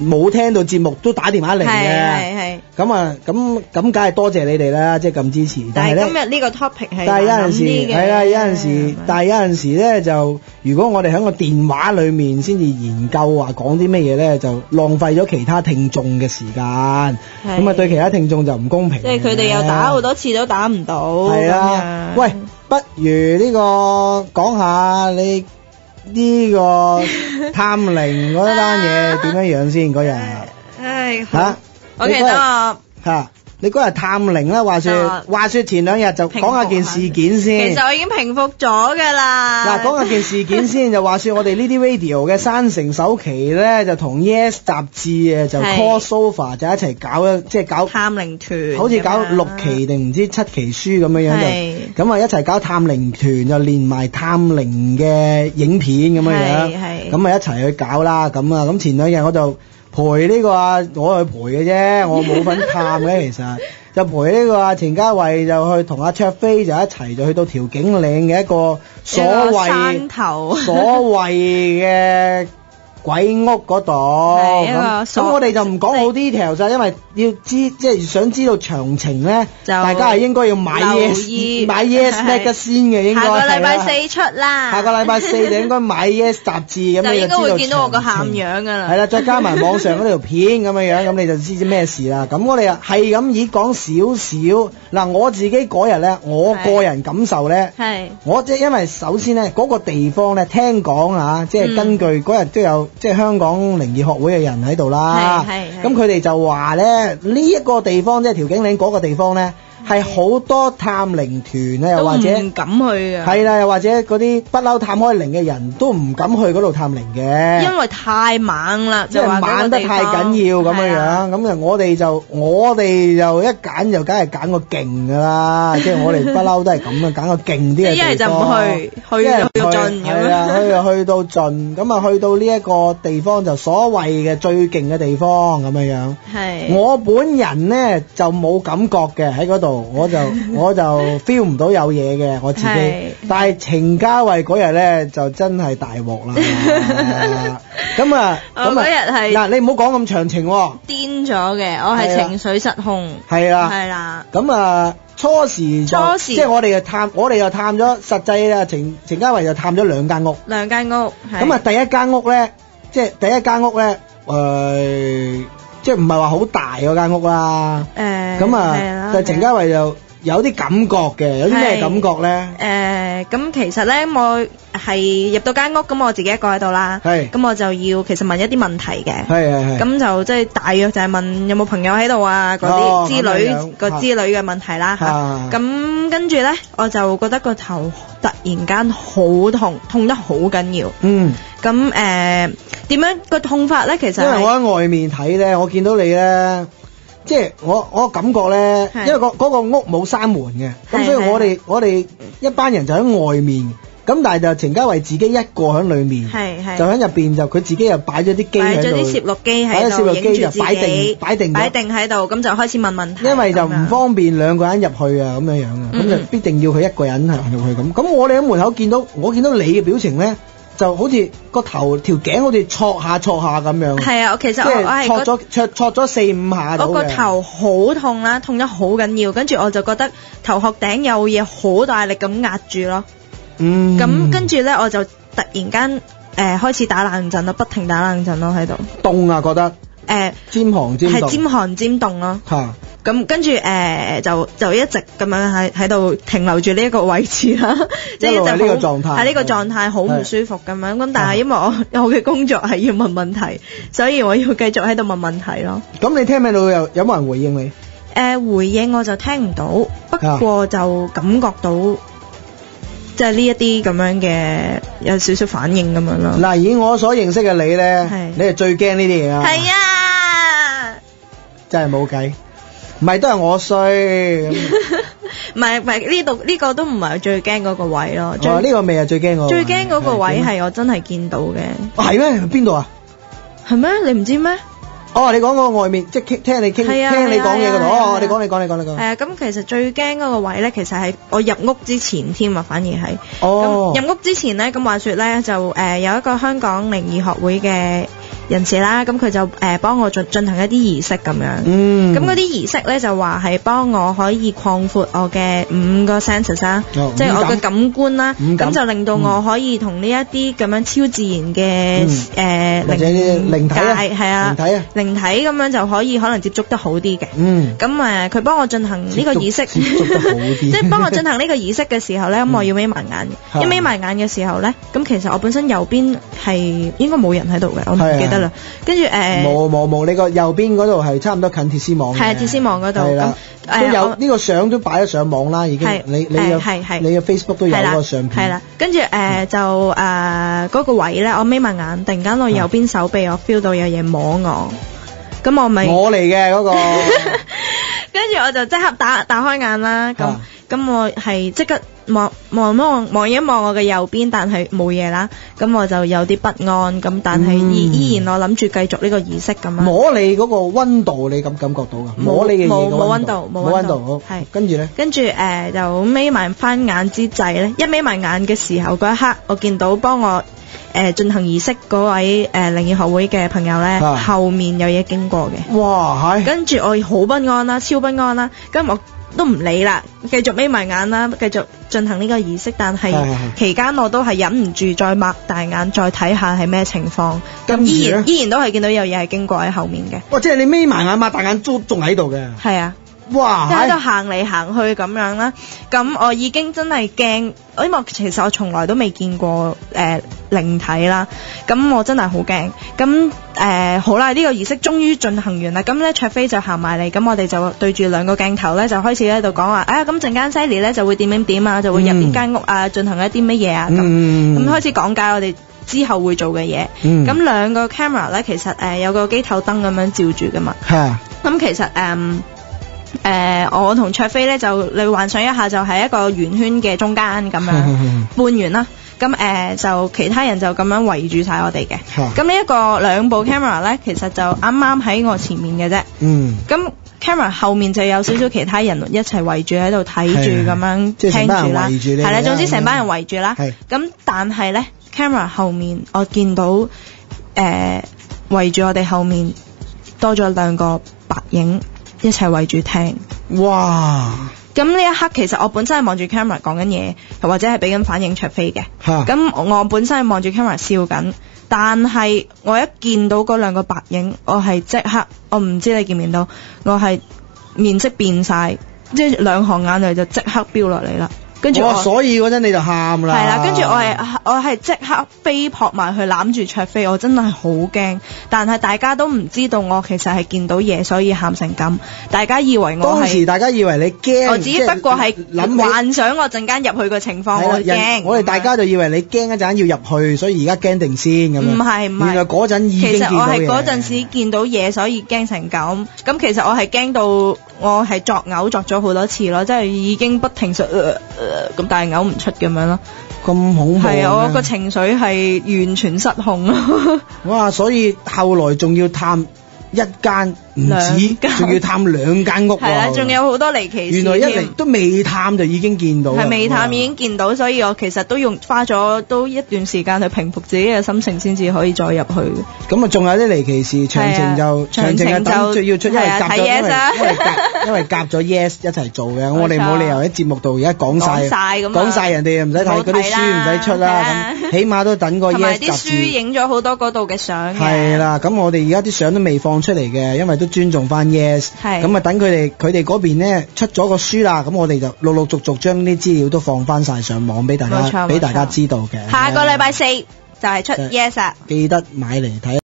冇聽到節目都打電話嚟嘅，係。咁梗係多謝你哋啦，即係咁支持。但係係呢今日呢個 topic 係但係有陣時係啦，有陣時係咪，但係有陣時咧就，如果我哋喺個電話裡面先至研究話講啲乜嘢咧，就浪費咗其他聽眾嘅時間，咁啊對其他聽眾就唔公平嘅。即係佢哋又打好多次都打唔到。係啦，喂，不如呢個講下你呢個探靈嗰單嘢點樣樣先嗰日唉，嚇？我記得我嚇，你嗰日探靈啦，話説前兩日就講下件事件先。其實我已經平復咗㗎啦。嗱，講下件事件先，就話説我哋呢啲 radio 嘅山城首期咧，就同 Yes 雜誌就 call sofa 就一齊搞探靈團，好似搞6期定唔知7期書咁樣樣就，咁啊一齊搞探靈團，就連埋探靈嘅影片咁樣樣，咁啊一齊去搞啦，咁前兩日我就陪呢個我去陪嘅啫，我冇份探嘅其實，就陪呢個錢家慧就去同阿卓飛就一齊就去到調景嶺嘅一個所謂嘅鬼屋嗰度，咁我哋就唔講好 detail 就因為要知即係想知道詳情咧，大家係應該要買 Yes Magazine 嘅應該。下個禮拜4出啦。下個禮拜4就應該買 Yes 雜誌咁你就應該會見到我個喊樣㗎啦。係啦，再加埋網上嗰條片咁樣樣，咁你就知咩事啦。咁我哋啊係咁以講少少嗱，我自己嗰日咧，我個人感受咧，我即係因為首先咧嗰個地方咧聽講啊，即係根據嗰日都有。即係香港靈異學會嘅人喺度啦，咁佢哋就話咧呢一個地方即係調景嶺嗰個地方咧係好多探靈團咧，又或者唔敢去嘅，係啦，又或者嗰啲不嬲探開靈嘅人都唔敢去嗰度探靈嘅，因為太猛啦，即係猛得太緊要咁樣樣，咁啊我哋就一揀就梗係揀個勁㗎啦，即係我哋不嬲都係咁啊，揀個勁啲嘅地方，一係就唔去，去到盡咁樣，係啊，去到盡，咁啊去到呢一個地方就所謂嘅最勁嘅地方咁樣樣。係，我本人咧就冇感覺嘅喺嗰度。我就 feel 唔到有嘢嘅我自己，但係程家慧嗰日咧就真係大鑊啦。咁啊，嗰日係嗱，你唔好講咁長情喎。癲咗嘅，我係情緒失控。係啦。咁啊，初時即係我哋又探咗實際啊，程家慧就探咗2間屋。2間屋。咁啊，第一間屋咧，即係唔係話好大嗰間屋啦，咁啊，但係程家慧就有啲感覺嘅，有啲咩感覺咧？咁其實咧，我係入到間屋，咁我自己一個喺度啦，咁我就要其實問一啲問題嘅，咁就即係大約就係問有冇朋友喺度啊嗰啲之類嘅問題啦嚇，咁跟住咧我就覺得個頭突然間好痛得好緊要，咁點樣個痛法咧？其實因為我喺外面睇咧，我見到你咧，即係我感覺咧，因為嗰個屋冇閂門嘅，咁所以我哋一班人就喺外面，咁但係就程家慧自己一個喺裏面，就喺入邊就佢自己又擺咗啲機喺度，擺咗啲攝錄機喺度，影住自己，擺定喺度，咁就開始問問題。因為就唔方便2個人入去啊，咁樣啊，咁就必定要佢一個人行入去咁。咁我哋喺門口見到你嘅表情咧。就好似個頭條頸好似挫下咁樣。係啊，其實我係挫咗4-5下到嘅。我個頭好痛啦，痛得好緊要，跟住我就覺得頭殼頂有嘢好大力咁壓住咯。咁跟住咧，我就突然間開始打冷震咯，不停打冷震咯喺度。凍啊，覺得。尖寒尖凍咯。嚇。咁跟住就一直咁樣喺度停留住呢一個位置啦，即係一直喺呢個狀態好唔舒服咁樣。咁但係因為我嘅工作係要問問題，所以我要繼續喺度問問題咯。咁你聽唔聽到有冇人回應你？回應我就聽唔到，不過就感覺到即係呢一啲咁樣嘅有少少反應咁樣咯。嗱，以我所認識嘅你咧，你係最驚呢啲嘢啊！係啊，真係冇計。唔係都係我衰，唔係呢個都唔係最驚嗰個位咯。呢個未係最驚嗰個。最驚嗰個位係我真係見到嘅。係咩？邊度啊？係咩？你唔知咩？哦，你講嗰個外面，即係聽你講嘢嗰度。哦，你講。係啊，咁其實最驚嗰個位咧，其實係我入屋之前添啊，反而係。哦。咁入屋之前咧，咁話說咧，就有一個香港靈異學會嘅人士啦，咁佢就幫我進行一啲儀式咁樣。咁嗰啲儀式咧就話係幫我可以擴闊我嘅5個 senses 啦，即係我嘅感官啦，咁就令到我可以同呢一啲咁樣超自然嘅靈界係啊靈體咁樣就可以可能接觸得好啲嘅。咁佢幫我進行呢個儀式，接觸得好啲，即係幫我進行呢個儀式嘅時候咧，咁我要眯埋眼嘅。一眯埋眼嘅時候咧，咁其實我本身右邊係應該冇人喺度嘅，我唔記得啦。跟住冇，你個右邊嗰度係差唔多近鐵絲網嘅。係鐵絲網嗰度。係啦。都有呢個相都擺咗上網啦，已經。你嘅 Facebook 都有嗰個相片。係啦。跟住嗰個位咧，我眯埋眼，突然間我右邊手臂我 feel 到有嘢摸我，咁我咪我嚟嘅嗰個。跟住我就即刻打開眼啦，咁我係即刻望一望我嘅右邊，但係冇嘢啦。咁我就有啲不安，咁但係依然我諗住繼續呢個儀式咁樣。摸你嗰個溫度，你感覺到㗎？摸你嘅嘢冇溫度，冇溫度。好，係。跟住咧？跟住就眯埋翻眼之際咧，一眯埋眼嘅時候嗰一刻，我見到幫我進行儀式嗰位靈異學會嘅朋友咧，後面有嘢經過嘅。哇！係。跟住我好不安啦，超不安啦，咁我都唔理啦，繼續眯埋眼啦，繼續進行呢個儀式。但係期間我都係忍唔住再擘大眼再睇下係咩情況。咁依然都係見到有嘢係經過喺後面嘅。哇！即係你眯埋眼擘大眼都仲喺度嘅。係啊。哇！即係喺度行嚟行去咁樣啦。咁我已經真係驚，因為其實我從來都未見過靈體啦。咁我真係好驚。咁好啦，呢個儀式終於進行完啦。咁咧卓飛就行埋嚟，咁我哋就對住兩個鏡頭咧，就開始喺度講話咁陣間 Sally 咧就會點啊，就會入呢間屋啊，進行一啲乜嘢啊咁開始講解我哋之後會做嘅嘢。咁兩個 camera 咧，其實有個機頭燈咁樣照住噶嘛。咁其實我同卓飛咧就你幻想一下，就係一個圓圈嘅中間咁樣半圓啦。咁就其他人就咁樣圍住晒我哋嘅。咁呢一個兩部 camera 咧，其實就啱啱喺我前面嘅啫。咁 camera 後面就有少少其他人一齊圍住喺度睇住咁樣聽住啦。係啦，總之成班人圍住啦。咁但係咧 camera 後面我見到圍住我哋後面多咗兩個白影。一齊圍住聽，哇！咁呢一刻其實我本身係望住 camera 講緊嘢，或者係俾緊反應卓飛嘅。咁我本身係望住 camera 笑緊，但係我一見到嗰兩個白影，我係即刻，我唔知你見唔見到，我係面色變晒，即係兩行眼淚就即刻飆落嚟啦。跟住所以嗰陣你就喊啦。係啦，跟住我係即刻飛撲埋去攬住卓飛，我真係好驚。但係大家都唔知道我其實係見到嘢，所以喊成咁。大家以為我係當時大家以為你驚，我只不過係幻想我陣間入去嘅情況，我驚。我哋大家就以為你驚一陣要入去，所以而家驚定先咁樣。唔係，原來嗰陣已經見到嘢。其實我係嗰陣時見到嘢，所以驚成咁。咁其實我係驚到我係作嘔作咗好多次咯，即係已經不停咁但係嘔唔出咁樣咯，咁恐怖。係啊，我個情緒係完全失控咯。哇！所以後來仲要探一間唔止，仲要探兩間屋。係啦，仲有好多離奇事。原來一嚟都未探就已經見到。係未探已經見到，所以我其實都花咗都一段時間去平復自己嘅心情，先至可以再入去。咁啊，仲有啲離奇事，詳情就等住要出，因為夾咗 Yes 一齊做嘅，我哋冇理由喺節目度而家講晒人哋唔使睇嗰啲書唔使出啦，咁起碼都等個 Yes 雜誌。同埋啲書影咗好多嗰度嘅相嘅。係啦，咁我哋而家啲相都未放出嚟嘅，因為都尊重翻 Yes。咁啊，等佢哋嗰邊咧出咗個書啦，咁我哋就陸陸續續將啲資料都放翻晒上網俾大家知道嘅。下個禮拜4就係出 Yes 啦，記得買嚟睇。